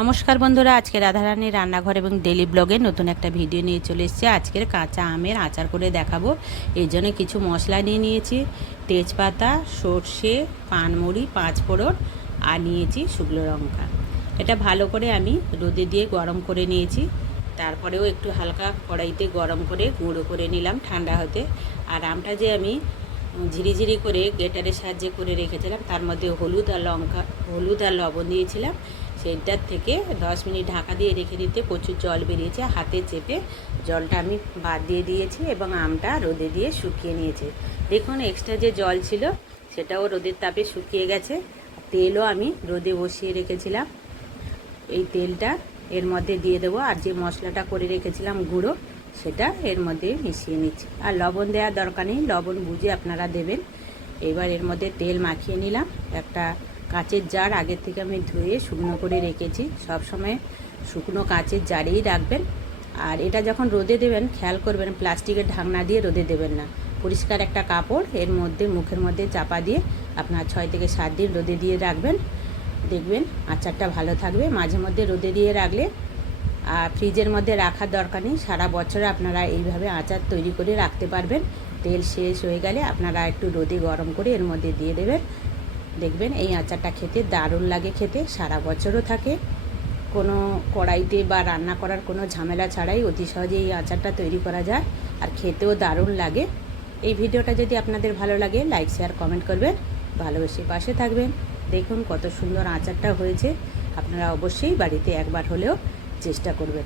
নমস্কার বন্ধুরা, আজকে রাধারানীর রান্নাঘর এবং ডেলি ব্লগে নতুন একটা ভিডিও নিয়ে চলে এসেছি। আজকের কাঁচা আমের আচার করে দেখাবো। এই জন্য কিছু মশলা নিয়ে নিয়েছি। তেজপাতা, সর্ষে, পানমুড়ি, পাঁচফোড়ন আর নিয়েছি শুকনো লঙ্কা। এটা ভালো করে আমি রোদে দিয়ে গরম করে নিয়েছি। তারপরেও একটু হালকা কড়াইতে গরম করে গুঁড়ো করে নিলাম ঠান্ডা হতে। আর আমটা যে আমি ঝিরিঝিরি করে গ্রেটারের সাহায্যে করে রেখেছিলাম, তার মধ্যে হলুদ আর লবণ দিয়েছিলাম। সেইটার থেকে 10 মিনিট ঢাকা দিয়ে রেখে দিতে প্রচুর জল বেরিয়েছে। হাতে চেপে জলটা আমি বাদ দিয়ে দিয়েছি এবং আমটা রোদে দিয়ে শুকিয়ে নিয়েছি। দেখুন, এক্সট্রা যে জল ছিল সেটাও রোদের তাপে শুকিয়ে গেছে। তেলও আমি রোদে বসিয়ে রেখেছিলাম। এই তেলটা এর মধ্যে দিয়ে দেবো, আর যে মশলাটা করে রেখেছিলাম গুঁড়ো, সেটা এর মধ্যে মিশিয়ে নিচ্ছি। আর লবণ দেওয়ার দরকার নেই, লবণ বুঝে আপনারা দেবেন। এবার এর মধ্যে তেল মাখিয়ে নিলাম। একটা কাঁচের জার আগের থেকে আমি ধুয়ে শুকনো করে রেখেছি। সব সময় শুকনো কাঁচের জারেই রাখবেন। আর এটা যখন রোদে দেবেন খেয়াল করবেন প্লাস্টিকের ঢাকনা দিয়ে রোদে দেবেন না। পরিষ্কার একটা কাপড় এর মধ্যে মুখের মধ্যে চাপা দিয়ে আপনার 6 থেকে 7 দিন রোদে দিয়ে রাখবেন। দেখবেন আচারটা ভালো থাকবে। মাঝে মধ্যে রোদে দিয়ে রাখলে আর ফ্রিজের মধ্যে রাখার দরকার নেই। সারা বছর আপনারা এইভাবে আচার তৈরি করে রাখতে পারবেন। তেল শেষ হয়ে গেলে আপনারা একটু রোদে গরম করে এর মধ্যে দিয়ে দেবেন। দেখবেন এই আচারটা খেতে দারুণ লাগে, খেতে সারা বছরও থাকে। কোনো কড়াইতে বা রান্না করার কোনো ঝামেলা ছাড়াই অতি সহজে এই আচারটা তৈরি করা যায়, আর খেতেও দারুণ লাগে। এই ভিডিওটা যদি আপনাদের ভালো লাগে লাইক, শেয়ার, কমেন্ট করবেন। ভালোবেসে পাশে থাকবেন। দেখুন কত সুন্দর আচারটা হয়েছে। আপনারা অবশ্যই বাড়িতে একবার হলেও চেষ্টা করবেন।